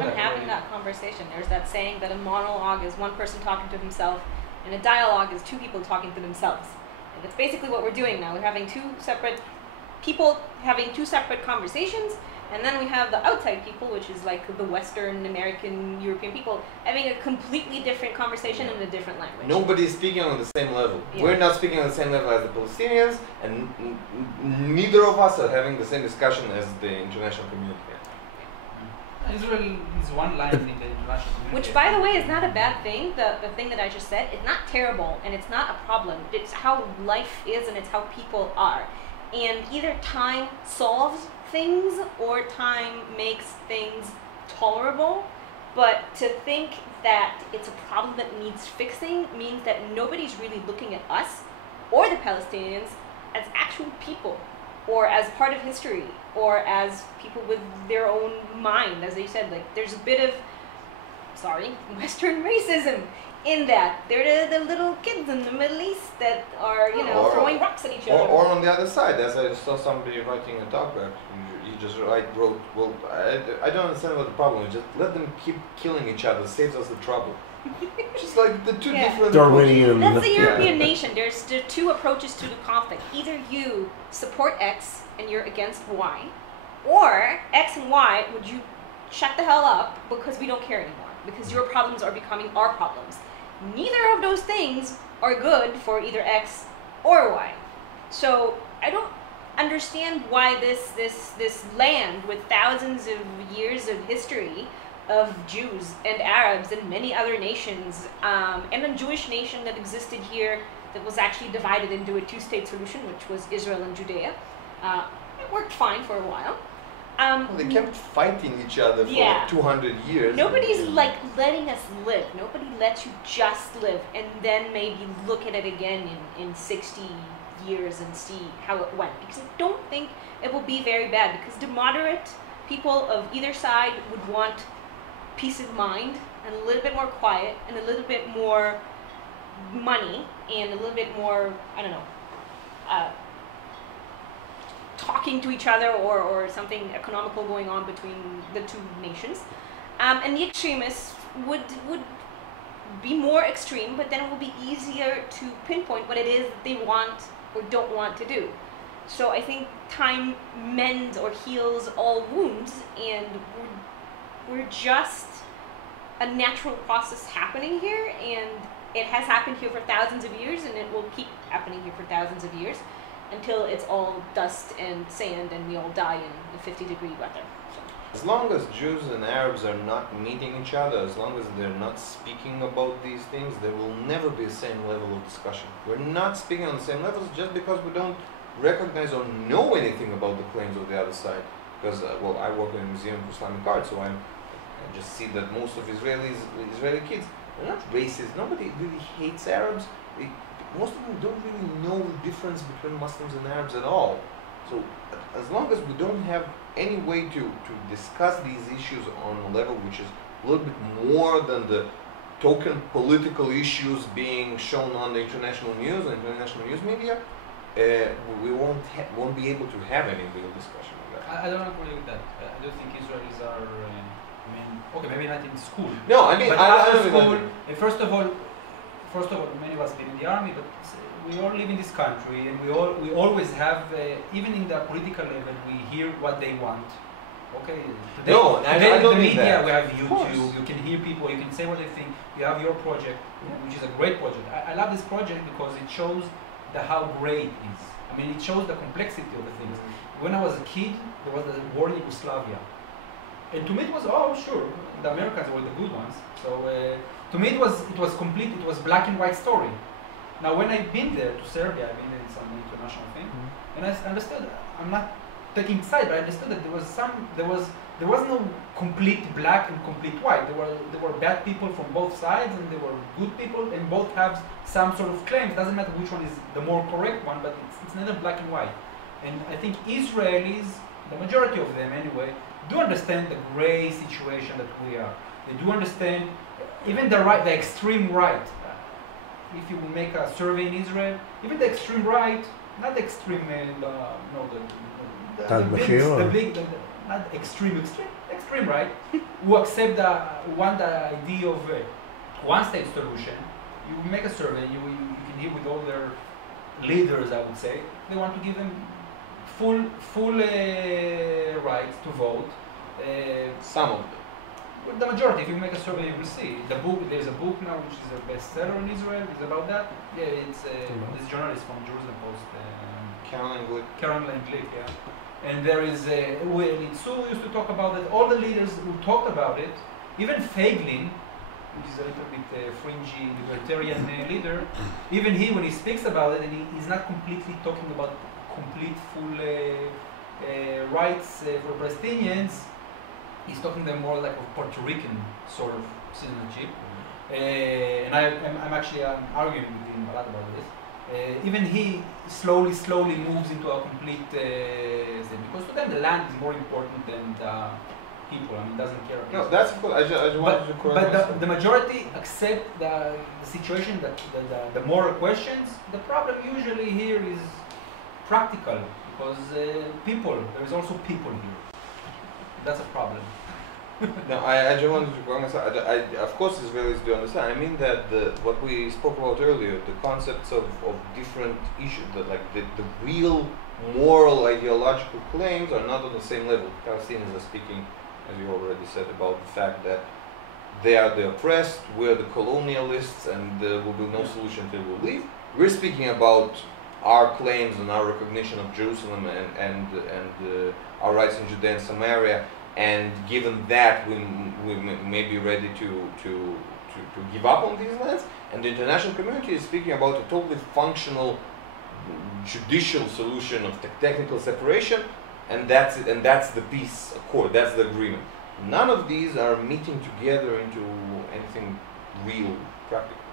even having that conversation. There's that saying that a monologue is one person talking to himself, and a dialogue is two people talking to themselves. And that's basically what we're doing now. We're having two separate people having two separate conversations, and then we have the outside people, which is like the Western, American, European people, having a completely different conversation in a different language. Nobody's speaking on the same level. Yeah. We're not speaking on the same level as the Palestinians, and neither of us are having the same discussion as the international community. Israel is one line in the international community. Which, by the way, is not a bad thing. The thing that I just said, it's not terrible, and it's not a problem. It's how life is, and it's how people are. And either time solves things or time makes things tolerable, but to think that it's a problem that needs fixing means that nobody's really looking at us or the Palestinians as actual people, or as part of history, or as people with their own mind. As they said, like, there's a bit of, Western racism in that. They're the little kids in the Middle East that are, throwing rocks at each other. Or on the other side, as I saw somebody writing a talkback, he just wrote, well, I don't understand what the problem is, just let them keep killing each other, saves us the trouble. Just like the two different Darwinian. That's the European nation. There's two approaches to the conflict. Either you support X and you're against Y, or X and Y, would you shut the hell up because we don't care anymore, because your problems are becoming our problems. Neither of those things are good for either X or Y. So I don't understand why this land with thousands of years of history of Jews and Arabs and many other nations, and a Jewish nation that existed here that was actually divided into a two-state solution, which was Israel and Judea. It worked fine for a while. Well, they kept fighting each other for like 200 years. Nobody's like letting us live. Nobody lets you just live and then maybe look at it again in 60 years and see how it went. Because I don't think it will be very bad, because the moderate people of either side would want peace of mind and a little bit more quiet and a little bit more money and a little bit more, I don't know, talking to each other or something economical going on between the two nations. And the extremists would be more extreme, but then it will be easier to pinpoint what it is that they want or don't want to do. So I think time mends or heals all wounds, and we're just a natural process happening here, and it has happened here for thousands of years, and it will keep happening here for thousands of years until it's all dust and sand and we all die in the 50-degree weather. So. As long as Jews and Arabs are not meeting each other, as long as they're not speaking about these things, there will never be the same level of discussion. We're not speaking on the same levels just because we don't recognize or know anything about the claims of the other side. Because, well, I work in a museum for Islamic art, so I just see that most of Israeli kids, they're not racist. Nobody really hates Arabs. Most of them don't really know the difference between Muslims and Arabs at all. So as long as we don't have any way to discuss these issues on a level which is a little bit more than the token political issues being shown on the international news and international news media, we won't be able to have any real discussion on that. I don't agree with that. I don't think Israelis are, okay, maybe not in school. No, I mean, but after school, first of all, many of us live in the army, but we all live in this country, and we always have, even in the political level, we hear what they want. Okay. Today, no, today I don't the mean media, that. we have YouTube. You can hear people. You can say what they think. You have your project, which is a great project. I love this project because it shows how great it is. I mean, it shows the complexity of the things. When I was a kid, there was the war in Yugoslavia, and to me it was, oh sure, the Americans were the good ones. So to me it was complete. It was black and white story. Now when I've been there to Serbia, I've been in some international thing, and I understood. I'm not taking side, but I understood that there was no complete black and complete white. There were bad people from both sides, and there were good people, and both have some sort of claims. Doesn't matter which one is the more correct one, but it's neither black and white. And I think Israelis, the majority of them anyway, do understand the gray situation that we are. They do understand even the extreme right. If you make a survey in Israel, even the extreme right, not the extreme, not extreme extreme right, who accept the idea of a one-state solution. You make a survey, you can hear with all their leaders, I would say, they want to give them full rights to vote. Some of them. The majority, if you make a survey, you will see. There's a book now which is a bestseller in Israel. It's about that. Yeah, it's this journalist from Jerusalem Post, Caroline Glick. Yeah, and there is Litzur used to talk about it. All the leaders who talked about it, even Feiglin, which is a little bit fringy libertarian leader, even he, when he speaks about it, and he's not completely talking about full rights for Palestinians. He's talking them more like a Puerto Rican sort of citizenship, and I'm actually arguing with him a lot about this. Even he slowly moves into a complete thing, because to them the land is more important than the people. I mean, doesn't care. No, that's cool. I just wanted to correct myself. But the majority accept the situation, the moral questions. The problem usually here is practical, because there is also people here. That's a problem. No, I just wanted to correct myself. Of course, Israelis do understand. I mean that what we spoke about earlier, the concepts of different issues, that like the real moral ideological claims are not on the same level. Palestinians are speaking, as you already said, about the fact that they are the oppressed, we're the colonialists, and there will be no solution until we leave. We're speaking about our claims and our recognition of Jerusalem and our rights in Judea and Samaria, and given that we may be ready to give up on these lands, and the international community is speaking about a totally functional judicial solution of technical separation, and that's it, and that's the peace accord, that's the agreement. None of these are meeting together into anything real, practical.